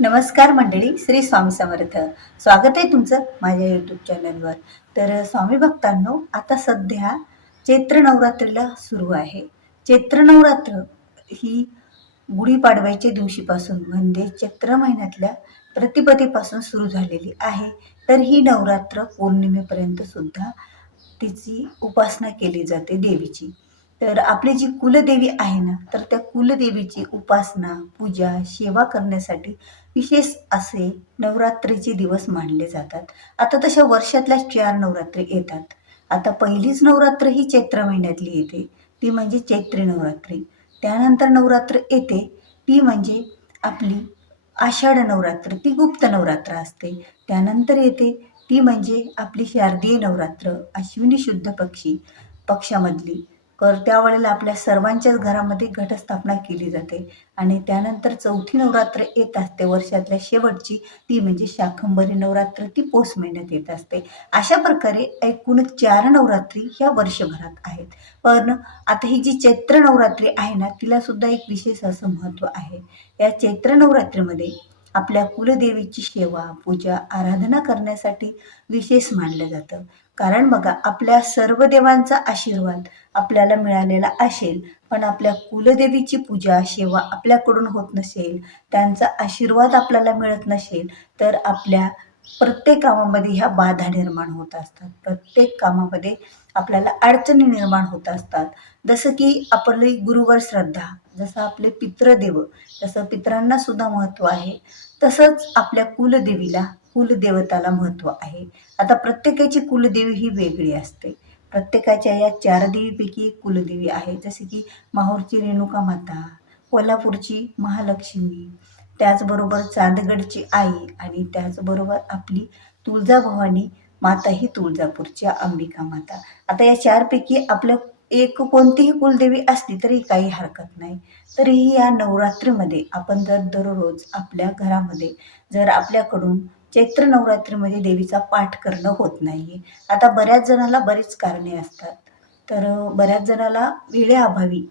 नमस्कार मंडळी, श्री स्वामी समर्थ. स्वागत आहे तुमचं माझ्या यूट्यूब चॅनलवर. तर स्वामी भक्तांनो, आता सध्या चैत्र नवरात्रीला सुरू आहे. चैत्र नवरात्र ही गुढीपाडव्याच्या दिवशीपासून म्हणजे चैत्र महिन्यातल्या प्रतिपदेपासून सुरू झालेली आहे. तर ही नवरात्र पौर्णिमेपर्यंत सुद्धा तिची उपासना केली जाते देवीची. तर आपली जी कुलदेवी आहे ना, तर त्या कुलदेवीची उपासना, पूजा, सेवा करण्यासाठी विशेष असे नवरात्रीचे दिवस मानले जातात. आता तशा वर्षातल्या 4 नवरात्री येतात. आता पहिलीच नवरात्र ही चैत्र महिन्यातली येते, ती म्हणजे चैत्री नवरात्री. त्यानंतर नवरात्र येते, ती म्हणजे आपली आषाढ नवरात्र, ती गुप्त नवरात्र असते. त्यानंतर येते ती म्हणजे आपली शारदीय नवरात्र, अश्विनी शुद्ध पक्षामधली. तर त्यावेळेला आपल्या सर्वांच्याच घरामध्ये घटस्थापना केली जाते. आणि त्यानंतर चौथी नवरात्र येत असते वर्षातल्या शेवटची, ती म्हणजे शाकंभरी नवरात्र, ती पौष महिन्यात येत असते. अशा प्रकारे एकूण 4 नवरात्री ह्या वर्षभरात आहेत. पण आता ही जी चैत्र नवरात्री आहे ना, तिला सुद्धा एक विशेष असं महत्त्व आहे. या चैत्र नवरात्रीमध्ये आपल्या कुलदेवीची सेवा, पूजा, आराधना करण्यासाठी विशेष मानलं जातं. कारण बघा, आपल्या सर्व देवांचा आशीर्वाद आपल्याला मिळालेला असेल, पण आपल्या कुलदेवीची पूजा, सेवा आपल्याकडून होत नसेल, त्यांचा आशीर्वाद आपल्याला मिळत नसेल, तर आपल्या प्रत्येक कामामध्ये ह्या बाधा निर्माण होत असतात. प्रत्येक कामामध्ये आपल्याला अडचणी निर्माण होत असतात. जसं की आपली गुरुवर श्रद्धा, जसं आपले पितृदेव, जसं पितरांना सुद्धा महत्त्व आहे, तसंच आपल्या कुलदेवीला, कुलदेवताला महत्त्व आहे. आता प्रत्येकाची कुलदेवी ही वेगळी असते. प्रत्येकाच्या या 4 देवीपैकी एक कुलदेवी आहे. जसे की माहूरची रेणुका माता, कोल्हापूरची महालक्ष्मी, त्याचबरोबर चांदगडची आई आणि त्याचबरोबर आपली तुळजाभवानी माता ही तुळजापूरची अंबिका माता. आता या 4 पैकी आपल्या एक कोणतीही कुलदेवी असली तरी काही हरकत नाही. तरीही या नवरात्रीमध्ये आपण जर दररोज आपल्या घरामध्ये जर आपल्याकडून चैत्र नवरात्रीमध्ये देवीचा पाठ करणं होत नाही. आता बऱ्याच जणाला बरीच कारणे असतात. तर बऱ्याच जणाला वेळेअभावी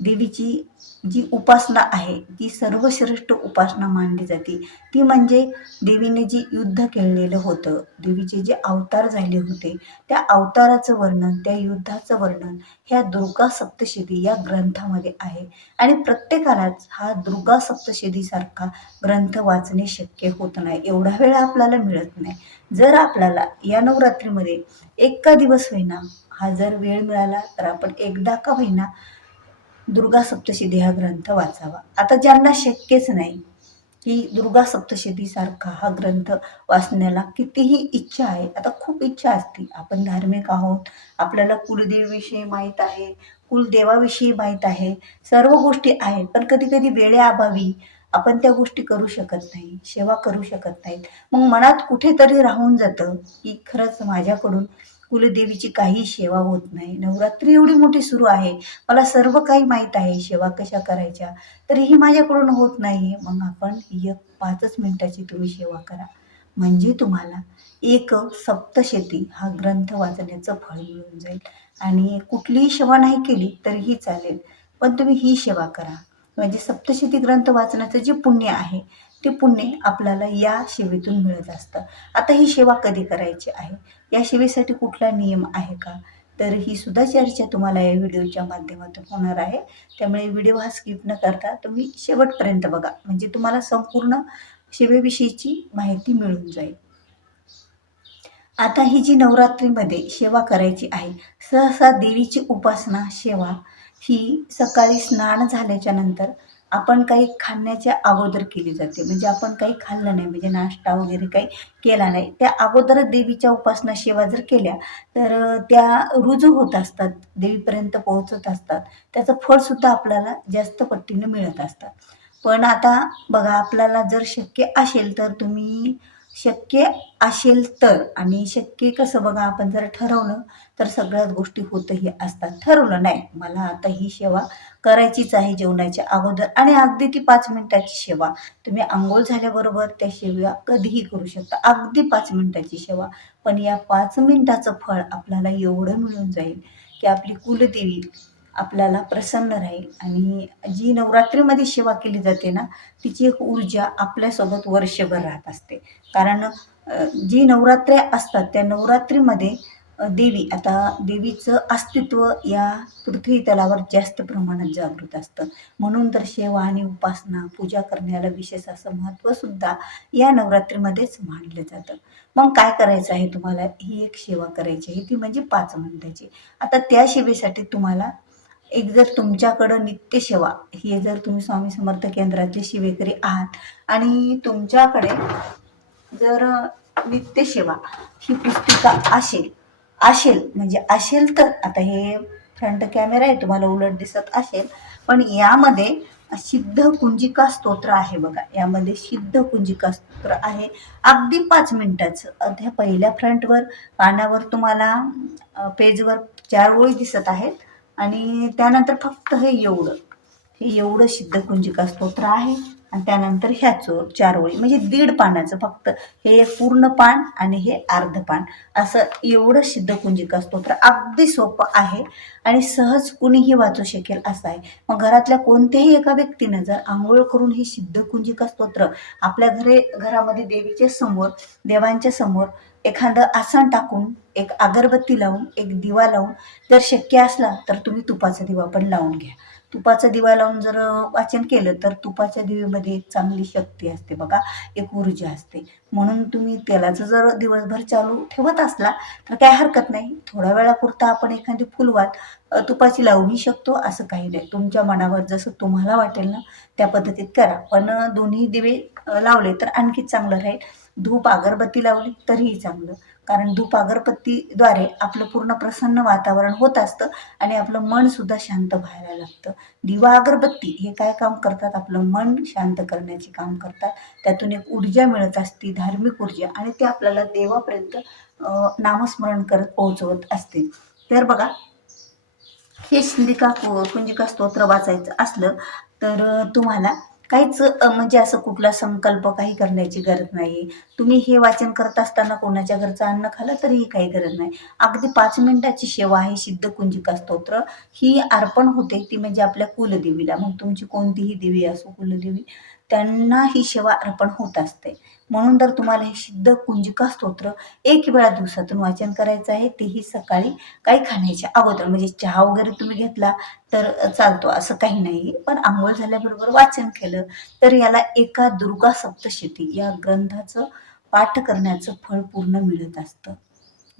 देवीची जी उपासना आहे ती सर्वश्रेष्ठ उपासना मानली जाते. ती म्हणजे देवीने जे युद्ध केलेलं होतं, देवीचे जे अवतार झाले होते, त्या अवताराचं वर्णन, त्या युद्धाचं वर्णन ह्या दुर्गा सप्तशती या ग्रंथामध्ये आहे. आणि प्रत्येकालाच हा दुर्गा सप्तशतीसारखा ग्रंथ वाचणे शक्य होत नाही, एवढा वेळ आपल्याला मिळत नाही. जर आपल्याला या नवरात्रीमध्ये एका दिवस होईना हा जर वेळ मिळाला, तर आपण एकदा का होईना दुर्गा सप्तशती हा ग्रंथ वाचावा. आता ज्यांना शक्यच नाही की दुर्गा सप्तशतीसारखा हा ग्रंथ वाचण्याला कितीही इच्छा आहे, आता खूप इच्छा असते, आपण धार्मिक आहोत, आपल्याला कुलदेवीविषयी माहीत आहे, कुलदेवाविषयी माहीत आहे, सर्व गोष्टी आहेत, पण कधी कधी वेळेअभावी आपण त्या गोष्टी करू शकत नाही, सेवा करू शकत नाहीत. मग मनात कुठेतरी राहून जातं की खरंच माझ्याकडून कुलदेवीची काही सेवा होत नाही. नवरात्री एवढी मोठी सुरू आहे, मला सर्व काही माहीत आहे, सेवा कशा करायच्या, तरीही माझ्याकडून होत नाही. मग आपण ही एक 5च मिनिटाची तुम्ही सेवा करा, म्हणजे तुम्हाला एक सप्तशती हा ग्रंथ वाचण्याचं फळ मिळून जाईल. आणि कुठलीही सेवा नाही केली तरीही चालेल, पण तुम्ही ही सेवा करा, म्हणजे सप्तशती ग्रंथ वाचण्याचं जे पुण्य आहे ते पुण्य आपल्याला या सेवेतून मिळत असतं. आता ही सेवा कधी करायची आहे, या सेवेसाठी कुठला नियम आहे का, तर ही सुद्धा चर्चा तुम्हाला या व्हिडिओच्या माध्यमातून होणार आहे. त्यामुळे व्हिडिओ हा स्किप न करता तुम्ही शेवटपर्यंत बघा, म्हणजे तुम्हाला संपूर्ण सेवेविषयीची माहिती मिळून जाईल. आता ही जी नवरात्रीमध्ये सेवा करायची आहे, सहसा देवीची उपासना सेवा ही सकाळी स्नान झाल्याच्या नंतर आपण काही खाण्याच्या अगोदर केली जाते. म्हणजे आपण काही खाल्लं नाही, म्हणजे नाश्ता वगैरे काही केला नाही, त्या अगोदरच देवीच्या उपासना सेवा जर केल्या तर त्या रुजू होत असतात, देवीपर्यंत पोहोचत असतात. त्याचं फळसुद्धा आपल्याला जास्त पट्टीनं मिळत असतात. पण आता बघा, आपल्याला जर शक्य असेल तर तुम्ही, शक्य असेल तर, आणि शक्य कसं बघा, आपण जर ठरवलं तर सगळ्याच गोष्टी होतही असतात. ठरवलं नाही मला आता ही सेवा करायचीच आहे जेवणाच्या अगोदर, आणि अगदी ती 5 मिनिटाची सेवा, तुम्ही अंघोळ झाल्याबरोबर त्या सेवा कधीही करू शकता, अगदी 5 मिनिटाची सेवा. पण या 5 मिनिटाचं फळ आपल्याला एवढं मिळून जाईल की आपली कुलदेवी आपल्याला प्रसन्न राहील. आणि जी नवरात्रीमध्ये सेवा केली जाते ना, तिची एक ऊर्जा आपल्यासोबत वर्षभर राहत असते. कारण जी नवरात्रे असतात त्या नवरात्रीमध्ये देवी, आता देवीचं अस्तित्व या पृथ्वी तलावर जास्त प्रमाणात जागृत असतं. म्हणून तर सेवा आणि उपासना, पूजा करण्याला विशेष असं महत्त्वसुद्धा या नवरात्रीमध्येच मानलं जातं. मग काय करायचं आहे तुम्हाला? ही एक सेवा करायची आहे, ती म्हणजे 5 मिनिटाची. आता त्या सेवेसाठी तुम्हाला एक, जर तुमच्याकडं नित्यसेवा, हे जर तुम्ही स्वामी समर्थ केंद्रातले सेवेकरी आहात आणि तुमच्याकडे जर नित्यसेवा ही पुस्तिका असेल असेल म्हणजे असेल तर, आता हे फ्रंट कॅमेरा आहे तुम्हाला उलट दिसत असेल, पण यामध्ये सिद्ध कुंजिका स्तोत्र आहे बघा. यामध्ये सिद्ध कुंजिका स्तोत्र आहे, अगदी 5 मिनिटाचं. त्या पहिल्या फ्रंटवर पानावर तुम्हाला पेजवर 4 ओळी दिसत आहेत आणि त्यानंतर फक्त हे एवढं सिद्ध कुंजिका स्तोत्र आहे. आणि त्यानंतर ह्या 4 ओळी म्हणजे 1.5 पानाचं, फक्त हे एक पूर्ण पान आणि हे अर्ध पान, असं एवढं सिद्ध कुंजिका स्तोत्र. अगदी सोपं आहे आणि सहज कुणीही वाचू शकेल असं आहे. मग घरातल्या कोणत्याही एका व्यक्तीनं जर आंघोळ करून हे सिद्ध कुंजिका स्तोत्र आपल्या घरामध्ये देवीच्या समोर, देवांच्या समोर एखादं आसन टाकून, एक अगरबत्ती लावून, एक दिवा लावून, जर शक्य असला तर तुम्ही तुपाचा दिवा पण लावून घ्या. तुपाचा दिवा लावून जर वाचन केलं तर तुपाच्या दिव्यामध्ये एक चांगली शक्ती असते बघा, एक ऊर्जा असते. म्हणून तुम्ही तेलाचं जर दिवसभर चालू ठेवत असला तर काय हरकत नाही. थोड्या वेळापुरता आपण एखादी फुलवात तुपाची लावूही शकतो, असं काही नाही. तुमच्या मनावर जसं तुम्हाला वाटेल ना त्या पद्धतीत करा. पण दोन्ही दिवे लावले तर आणखी चांगलं राहील. धूप अगरबत्ती लावली तरीही चांगलं. कारण धूप अगरबत्तीद्वारे आपलं पूर्ण प्रसन्न वातावरण होत असतं आणि आपलं मन सुद्धा शांत व्हायला लागतं. दिवा अगरबत्ती हे काय काम करतात? आपलं मन शांत करण्याचे काम करतात. त्यातून एक ऊर्जा मिळत असते, धार्मिक ऊर्जा, आणि ते आपल्याला देवापर्यंत नामस्मरण करत पोहोचवत असते. तर बघा, हे कुंजिका स्तोत्र वाचायचं असलं तर तुम्हाला काहीच म्हणजे असं कुठला संकल्प काही करण्याची गरज नाही. तुम्ही हे वाचन करत असताना कोणाच्या घरचं अन्न खाल्लं तरीही काही गरज नाही. अगदी 5 मिनिटाची सेवा आहे. सिद्ध कुंजिका स्तोत्र ही अर्पण होते, ती म्हणजे आपल्या कुलदेवीला. मग तुमची कोणतीही देवी असो, कुलदेवी, त्यांना ही सेवा अर्पण होत असते. म्हणून तर तुम्हाला हे सिद्ध कुंजिका स्तोत्र 1 वेळा दिवसातून वाचन करायचं आहे, तेही सकाळी काही खाण्याच्या अगोदर. म्हणजे चहा वगैरे तुम्ही घेतला तर चालतो, असं काही नाही. पण आंघोळ झाल्याबरोबर वाचन केलं तर याला एका दुर्गा सप्तशती या ग्रंथाचं पाठ करण्याचं फळ पूर्ण मिळत असतं.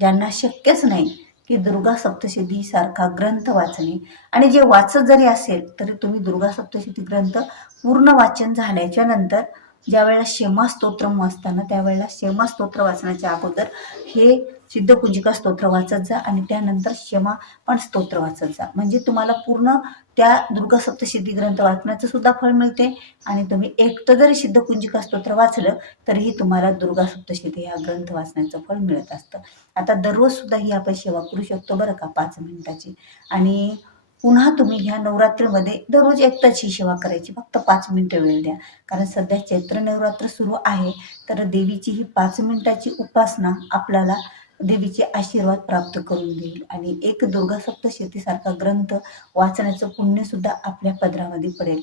ज्यांना शक्यच नाही की दुर्गा सप्तशती सारखा ग्रंथ वाचणे, आणि जे वाचत जरी असेल तरी तुम्ही दुर्गा सप्तशती ग्रंथ पूर्ण वाचन झाल्याच्या नंतर ज्यावेळेला शेमा स्तोत्र वाचताना त्यावेळेला शेमा स्तोत्र वाचण्याच्या अगोदर हे सिद्ध कुंजिका स्तोत्र वाचत जा आणि त्यानंतर शेमा पण स्तोत्र वाचत जा. म्हणजे तुम्हाला पूर्ण त्या दुर्गा सप्तशती ग्रंथ वाचण्याचं सुद्धा फळ मिळते. आणि तुम्ही एकटं जरी सिद्ध कुंजिका स्तोत्र वाचलं तरीही तुम्हाला दुर्गा सप्तशती हा ग्रंथ वाचण्याचं फळ मिळत असतं. आता दररोज सुद्धा ही आपण सेवा करू शकतो बरं का, 5 मिनिटाची. आणि पुन्हा तुम्ही ह्या नवरात्रीमध्ये दररोज एकटाच ही सेवा करायची, फक्त 5 मिनिटं वेळ द्या. कारण सध्या चैत्र नवरात्र सुरू आहे, तर देवीची ही 5 मिनिटाची उपासना आपल्याला देवीचे आशीर्वाद प्राप्त करून देईल. आणि एक दुर्गा सप्तशतीसारखा ग्रंथ वाचण्याचं पुण्यसुद्धा आपल्या पदरामध्ये पडेल.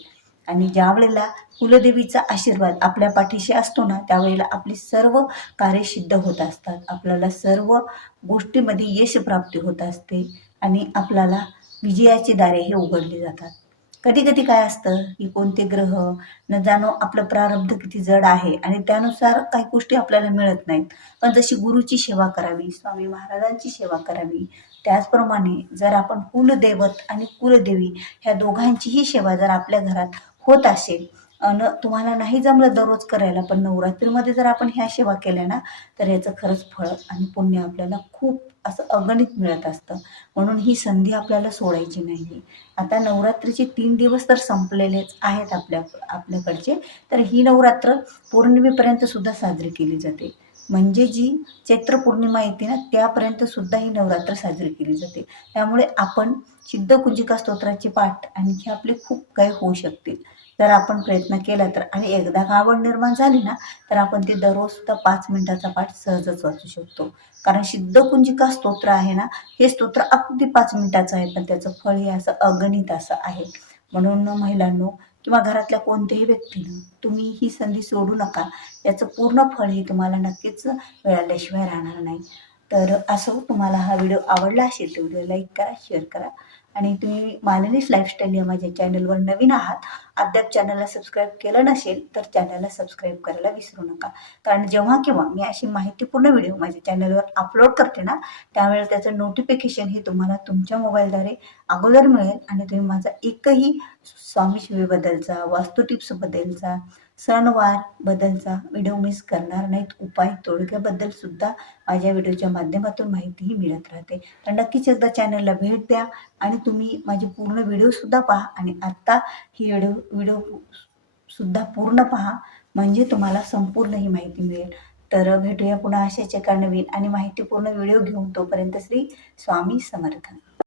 आणि ज्या वेळेला कुलदेवीचा आशीर्वाद आपल्या पाठीशी असतो ना, त्यावेळेला आपली सर्व कार्य सिद्ध होत असतात. आपल्याला सर्व गोष्टीमध्ये यश प्राप्ती होत असते आणि आपल्याला विजयाची दारे हे उघडली जातात. कधी कधी काय असतं की कोणते ग्रह न जाणो आपलं प्रारब्ध किती जड आहे आणि त्यानुसार काही गोष्टी आपल्याला मिळत नाहीत. पण जशी गुरुची सेवा करावी, स्वामी महाराजांची सेवा करावी, त्याचप्रमाणे जर आपण कुलदैवत आणि कुलदेवी ह्या दोघांचीही सेवा जर आपल्या घरात होत असेल, तुम्हाला नाही जमलं दररोज करायला, पण नवरात्रीमध्ये जर आपण ह्या सेवा केल्या ना तर याचं खरंच फळ आणि पुण्य आपल्याला खूप असं अगणित मिळत असतं. म्हणून ही संधी आपल्याला सोडायची नाही. आता नवरात्रीचे 3 दिवस तर संपलेलेच आहेत आपल्याकडचे. तर ही नवरात्र पौर्णिमेपर्यंत सुद्धा साजरी केली जाते. म्हणजे जी चैत्र पौर्णिमा येते ना त्यापर्यंत सुद्धा ही नवरात्र साजरी केली जाते. त्यामुळे आपण सिद्ध कुंजिका स्तोत्राचे पाठ आणखी आपले खूप काही होऊ शकतील. जर आपण प्रयत्न केला तर आणि एकदा का आवड निर्माण झाली ना, तर आपण ते दररोज सुद्धा 5 मिनिटाचा पाठ सहजच वाचू शकतो. कारण सिद्धकुंजिका स्तोत्र आहे ना, हे स्तोत्र अगदी 5 मिनिटाचं आहे, पण त्याचं फळ हे असं अगणित असं आहे. म्हणून महिलांनो किंवा घरातल्या कोणत्याही व्यक्तीनं तुम्ही ही संधी सोडू नका. याचं पूर्ण फळ हे तुम्हाला नक्कीच मिळाल्याशिवाय राहणार नाही. तर असो, तुम्हाला हा व्हिडिओ आवडला असेल तर व्हिडिओ लाईक करा, शेअर करा आणि तुम्ही मालनीज लाईफस्टाईल या माझ्या चॅनलवर नवीन आहात, अद्याप चॅनलला सबस्क्राईब केलं नसेल तर चॅनलला सबस्क्राईब करायला विसरू नका. कारण जेव्हा केव्हा मी अशी माहितीपूर्ण व्हिडिओ माझ्या चॅनलवर अपलोड करते ना, त्यावेळेस त्याचं नोटिफिकेशन हे तुम्हाला तुमच्या मोबाईलद्वारे अगोदर मिळेल आणि तुम्ही माझा एकही स्वामी शिवेबद्दलचा, वास्तू टिप्सबद्दलचा, सणवार बद्दलचा व्हिडिओ मिस करणार नाहीत. उपाय तोडक्याबद्दल सुद्धा माझ्या व्हिडिओच्या माध्यमातून माहितीही मिळत राहते. तर नक्कीच एकदा चॅनलला भेट द्या आणि तुम्ही माझे पूर्ण व्हिडिओसुद्धा पहा आणि आत्ता ही व्हिडिओ व्हिडिओ सुद्धा पूर्ण पहा, म्हणजे तुम्हाला संपूर्ण ही माहिती मिळेल. तर भेटूया पुन्हा अशाच एका नवीन आणि माहितीपूर्ण व्हिडिओ घेऊन. तोपर्यंत श्री स्वामी समर्थ.